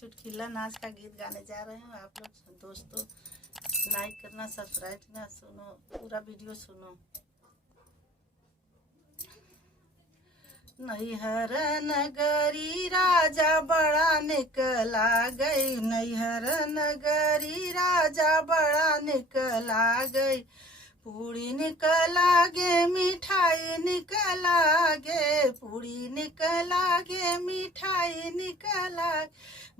चुटकिला नाच का गीत गाने जा रहे हैं। आप लोग दोस्तों लाइक करना, सब्सक्राइब करना, सुनो पूरा वीडियो सुनो। नैहर नगरी राजा बड़ा निकला गई, नैहर नगरी राजा बड़ा निकला गई। पूड़ी निकला गे मिठाई निकला गे, पूड़ी निकला गे मिठाई निकला।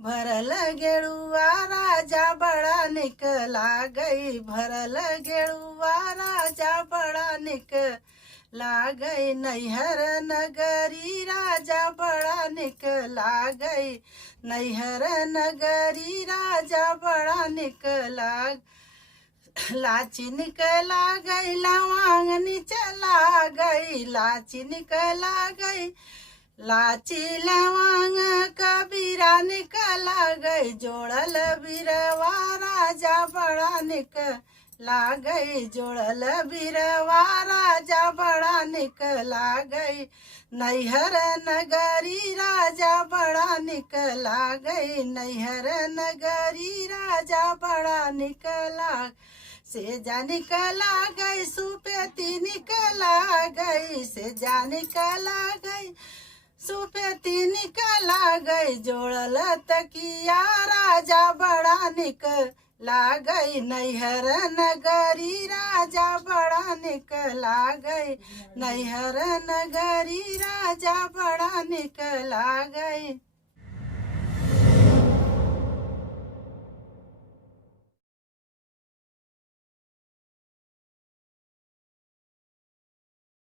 भरल गेड़ुआ राजा बड़ा निकला गई, भरल गेड़ुआ राजा बड़ा निकला गई। नैहर नगरी राजा बड़ा निकला गई, नैहर नगरी राजा बड़ा निकला। लाची निकला गई लवांग निचला गई, लाची निकला गई, लाची लवांग कबीरा निकला गई। जोड़ल बिरवा राजा बड़ा निकला गई, जोड़ल बिरवा राजा बड़ा निकला गई। नैहर नगरी राजा बड़ा निकला गई, नैहर नगरी राजा बड़ा निकला। सेजा निकला गई सुपेती निकला गई, सेजा निकला गई सुपेती निकला गई। जोड़ल तकिया राजा बड़ा निकला गई, नैहर नगरी राजा बड़ा निकला गई, नैहर नगरी राजा बड़ा निकला गई।